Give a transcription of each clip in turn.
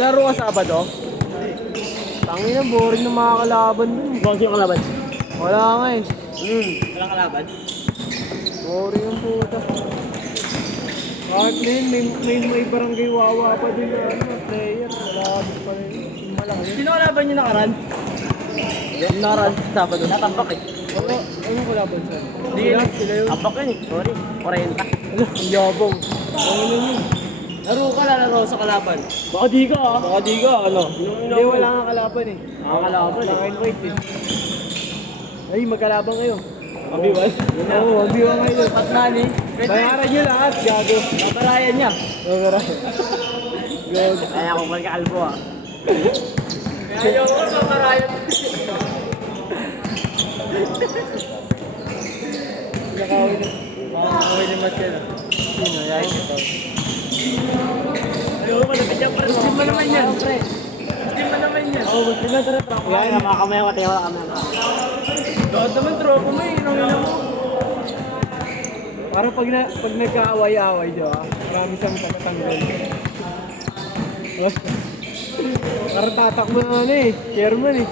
Laro ka Sabado? Tangin na, boring ng mga kalaban dun. Bakit yung kalaban? Wala nga eh. Walang kalaban? Boring yung puta. Bakit din? May barangay wawa pa din na player. Malapit pa rin. Malaki. Sino kalaban nyo nakaraan? Naran, Sabado. Natambak eh. Oo, anong kalaban sa'yo? Hindi Sila yun. Tambak yun eh. Sorry. 40. Ano, ang yabong. Ang ina yun. Laro ka na laro sa kalaban. Baka di ka ah. Baka di ka, ano? Hindi, wala nga kalaban eh. Kalaban eh. Wala invite eh. Ay, magkalaban kayo. Mabiwan. Oo, mabiwan kayo. Patnani. Bayaran nyo lahat, gago. Babarayan niya. Bayaran. Gago. Kaya kung magkakalbo ah. Kaya ko babarayan. Nakawin na. Nakawin na mat yan. Sino? Yan ito. Ayoko, malapit yan. Pero steam mo naman yan. Steam mo naman yan. Oo, gusto na tara. Yan, makakamaya ko. Tayo kami. Dapat naman tropo mo eh. Inangin mo. Parang pag nagkaaway-away, di ba? Marami siyang pagkatanggal. Parang tatakbo na ano eh. Chairman eh.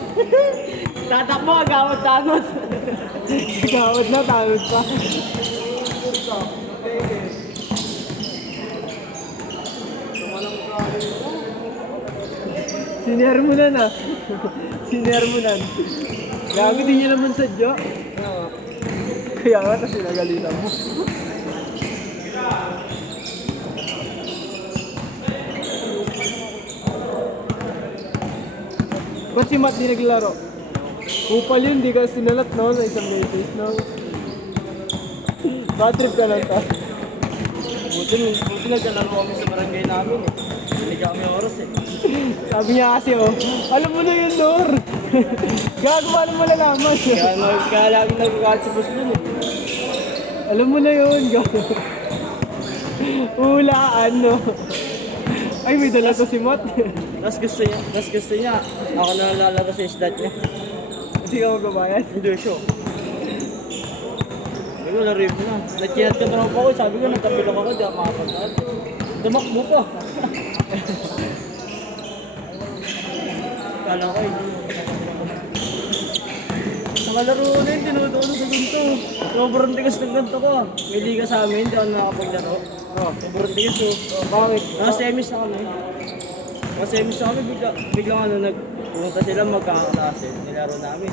Tatakbo, agawad-tanot. Gawad na, tanod pa. Senior mo na na. Senior mo na. Gago, di niya naman sadya. Kaya nga, kasi nagalitan mo. Ba't si Matt di naglaro? Kupal yun, di ka sinalat no, sa isang message no. Bad trip ka lang ta. Buti nagkalaro kami sa barangay namin eh. Hindi kami oras eh. Sabi niya kasi oh, alam mo na yun, Nor. Gago, paano mo nalaman? Kaya lagi nagkakalit si boss dun eh. Alam mo na yun, gago. Hulaan, no. Ay, may dala to si Matt. Tapos gusto niya, ako na lalaro sa isdat niya. Hindi ka magbabayad. Hindi siya. Sabi ko, laro mo na. Nagkinat ka tropa ko, sabi ko, nagtabilok ako, di ako makapagkat. Tumakbo pa. Kala ko eh. Nakalaro ko na yun, tinutuon sa ganito. Sobrang tigas ng ganito ko. May liga sa amin, hindi ako nakapaglaro. Sobrang tigas oh. Bakit? Naka-semis na kami. Naka-semis na kami, biglang ano, pumunta sila magkakaklase. Nilaro namin.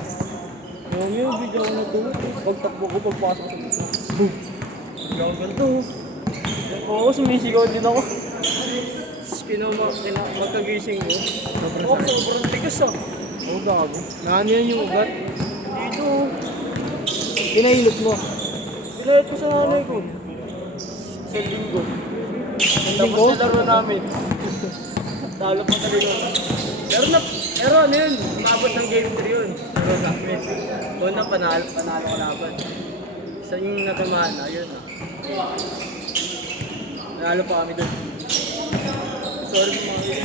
Yung bigla ko natulog. Pagtakbo ko, pagpasok ko sa pito. Boom! Bigla ko ganito. Oo, sumisigaw din ako. Magkagising ko. Sobrang tigas ah. Oo, gago. Naan yan yung ugat? Dito. Pinahilot mo. Pinahilot ko sa nanay ko. Sa linggo. Tapos nalaro namin. Talo pa talaga. Pero ano yun, umabot ng game 3 yun. Laro namin. Doon na panalo ko laban. Sa yung natamaan na, yun ah. Nanalo pa kami doon. Sorry mga yun.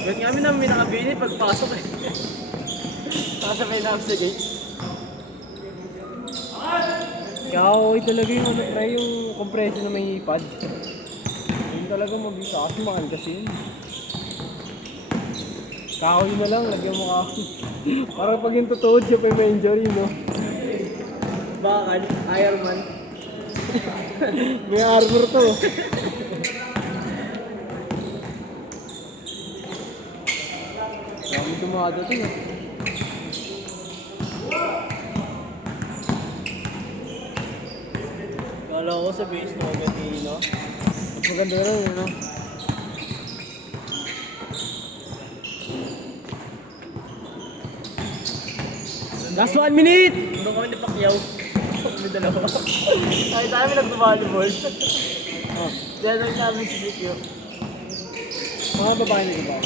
Ba't nga kami namin nakabili pagpasok eh. Nakasabay namin sa gate. Kaaway talaga yung ano, try yung compression na may pad. Yun talaga mabisa kasi mahal kasi yun. Kaaway na lang, lagyan mo kaaway. Para pag yung tutuod siya pa yung may injury, no? Bakal, Iron Man. May armor to. Dami dumada to eh. Kala ko sa base mo, no? Maganda na yun, no? Last 1 minute! Doon kami ni Pacquiao. May dalawa. Ay, tayo nag-volleyball. Oh, dahil lang namin si Pacquiao. Mga babae na diba?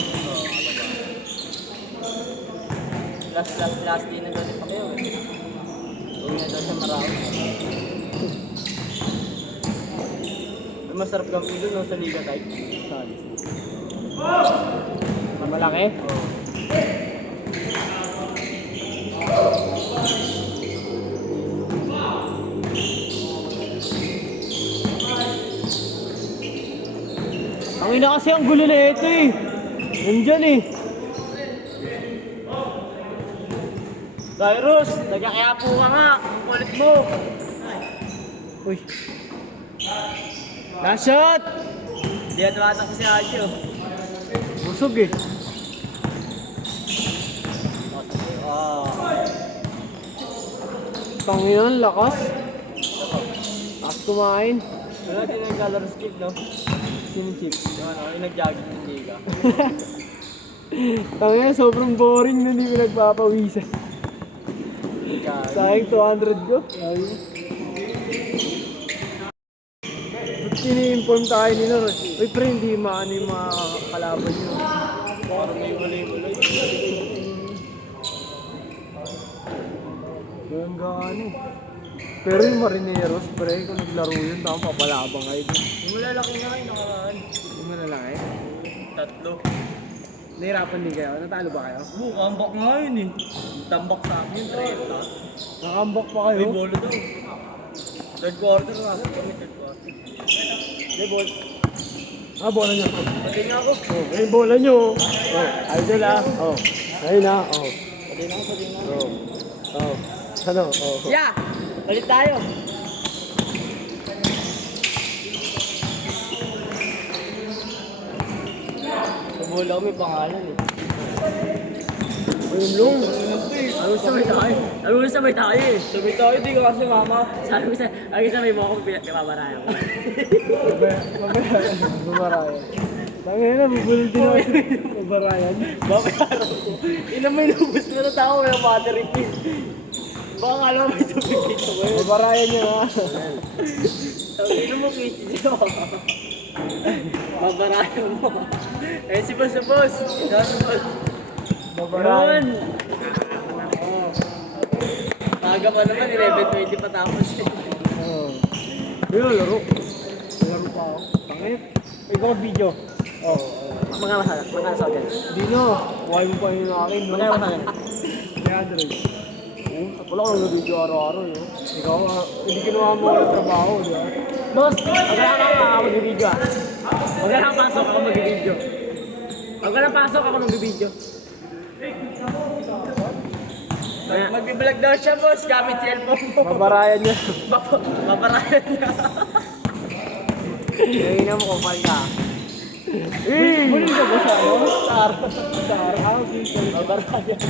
Last din na doon ni Pacquiao. Uwi na daw sa Marawi. May masarap kang pilo no, sa Liga type. Malaki? Oo. Tangina kasi ang gulo na ito eh. Nandyan eh. Cyrus, nagkakayapo ka nga. Ang kulit mo. Uy. Last shot! Hindi at watak si Adjo. Busog eh. Oh. Tangina ang lakas. Lakas kumain. Ano natin yung color skip, no? Sino chip? Yung nag-jogging hindi ka. Tangina sobrang boring na hindi ko nagpapawisan. Sayang 200 ko. Ayun. Ini-inform tayo ni Nor. Uy, pre, hindi maano yung mga kalaban nyo. Parang may ulay-ulay. Ganyan gaano. Pero yung Marineros, pre, kung naglaro yun, tama papalabang kayo dun. Yung malalaki na kayo nakaraan. Yung malalaki. Tatlo. Nahirapan din kayo? Natalo ba kayo? Kambak nga yun eh. Tambak sa akin, 30. Nakambak pa May kayo? bolo daw. Third quarter nga. Kami third quarter. May ball. Ah, bola nyo. Pati na ako. Oh, may bola nyo. Oh, idol ah. Oh, ayun na. Oh, Pati na ako, pati na ako. oh. Oh. Ano? Oh. Yeah! Balik tayo. Sa bola ko may pangalan eh. Ayun long. Ano sabay tayo? Ano sabay tayo eh? Sabay tayo, di ka kasi mama. Sabi ko sabay mo ako pinabarayan ko. Bumarayan. Tangin na, bubulil din ako. Bumarayan. Babayaran ko. Ina mo inubos na na tao may battery pin. Baka alam mo may tubig dito ko yun. Bumarayan niya ha. Ina mo kitsi siya. Babarayan mo. Eh si boss. Ikaw si boss. Bumarayan. Yun! Paga pa naman, 11:20 pa tapos eh. Oo. Ayun, laro. Laro pa ako. Tangin. Ikaw video. Oh. Magkano sa akin? Dino, buhay mo pa yun akin. No? Magkano sa akin? Kaya Andres. Wala ko nang video araw-araw. No? Ikaw, hindi kinuha mo ng trabaho, di ba? Boss, magkano ako mag-video ah? Magkano pasok ako mag-video? Magkano pasok ako mag-video? Mag-vlog daw siya boss, gamit cellphone mo. Babarayan niya. Babarayan niya. Ngayon na mo kung pal ka. Muli ka ba sa ano? Sar. Babarayan.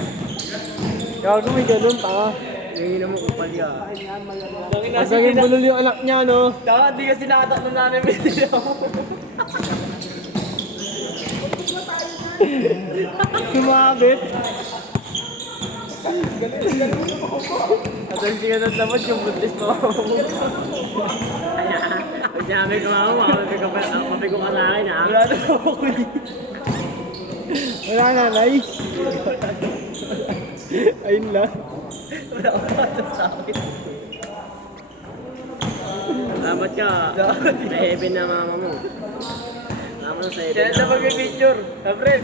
Gago may ganun, tanga. Ngayon na mo kung pal ka. Mas naging bulol yung anak niya, no? Tama, di kasi nakatak na namin video. Sumabit. At hindi ka natamat yung buntis mo. Pag sinabi ko ako, mapig ko ka sa akin ha. Wala na ako Wala nanay. Ayun lang. Wala ako sa akin. Salamat ka. Sa heaven na mama mo. Salamat sa heaven na mama mo. mag-picture. Kapred.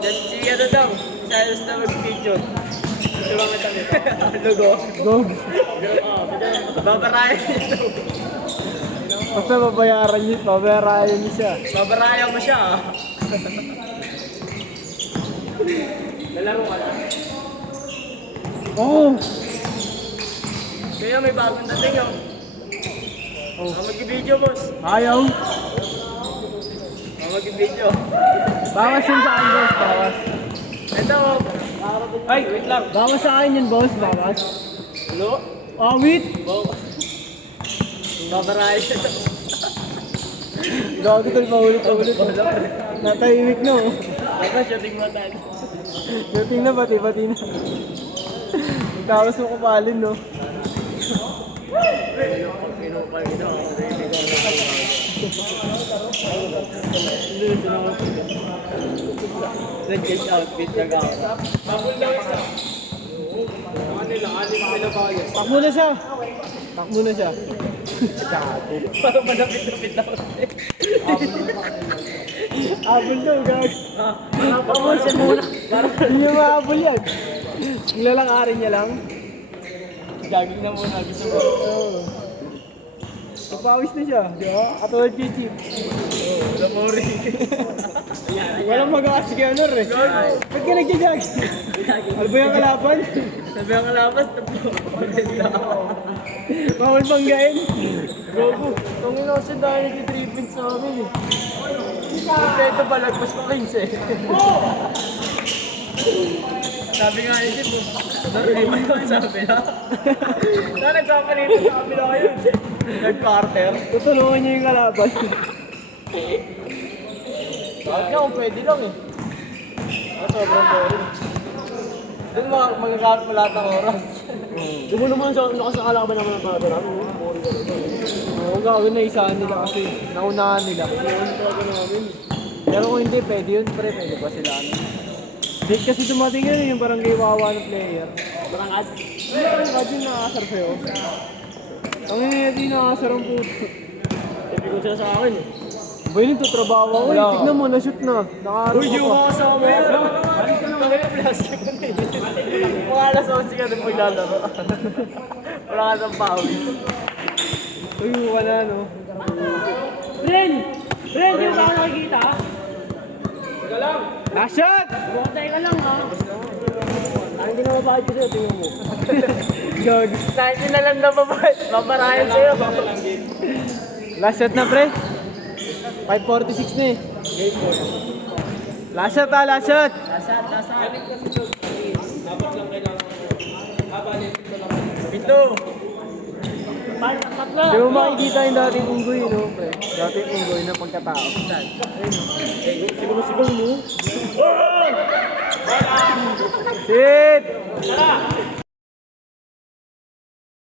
Si ano daw. Silas na mag-picture. Ito ba matami? Logo. Gog. Babarayan ito. Basta babayaran niyo siya. Babarayan mo siya ah. Nalaro ka na. Oo. Kaya may bagong dating oh. Oh. Mag-video boss. Ayaw. Mag-video. Bawas yun sa akin, boss. Bawas. Ito oh. Ay, wait lang. Bawas sa akin yun, boss. Bawas. Hello? Awit. Babarayan ito. Gago tol, paulit. Natahimik na, oh. Dapat shooting mo tayo. Shooting na, pati na. Magtawas mo kapalin, no? Pinupal ito. Nag-change outfit na gawin. Babul daw isa. Takbo na siya. Parang manapit-napit na ako. Abol daw, gag. Parang siya muna. Hindi niya maabol yan. Nilalakarin niya lang. Jogging na muna. Gusto ko. Oo. Papawis na siya, di ba? Katulad kay Chip. Lamori. Walang magawa si Keonor eh. Ba't ka nagja-jog? Ano ba yung kalaban? Sabi ang kalabas, tatlo. Bawal banggain. Gogo. Kung inosin dahil nag-tripping sa amin eh. Kompleto pa, lagpas pa 15 eh. Sabi nga ni Chip, narinig mo sabi ha? Na nagkakalitin sa kabila kayo. Nag-quarter. Tutulungan niya yung kalaban. Bakit nga kung pwede lang eh. Sobrang boring. Doon magagamit mo lahat ng oras. Di mo naman nakasakala ka ba naman ng bago namin? Oo, gawin na isahan nila kasi naunahan nila. Pero kung hindi, pwede yun pre, pwede pa sila ano. Date kasi dumating yun yung barangay wawa ng player. Barangad? Imagine nakasar sa'yo. Ang hindi nakasar ang puto. Sabi ko sila sa akin eh. Ba yun ito trabaho ako eh. Tignan mo, na-shoot na. Nakaharap Uy, yung ka pa. mga kasama yun. Bakit yung plastic ko na eh. Mga alas 11 ka din maglalaro. Wala ka ng pawis. Uy, wala no. Ren! Ren, di mo ba ako nakikita? Na-shot! Bumatay ka lang ha. Ay, hindi na mabakit ko sa'yo, tingnan mo. Gag. Kahit nila lang na babarayan sa'yo. Last shot na pre. 5:46 na eh. Last shot ha, last shot. Pito. Tatlo. Di mo makikita yung dating unggoy, no? Pre? Dating unggoy na pagkatao. Siguro mo. Sit!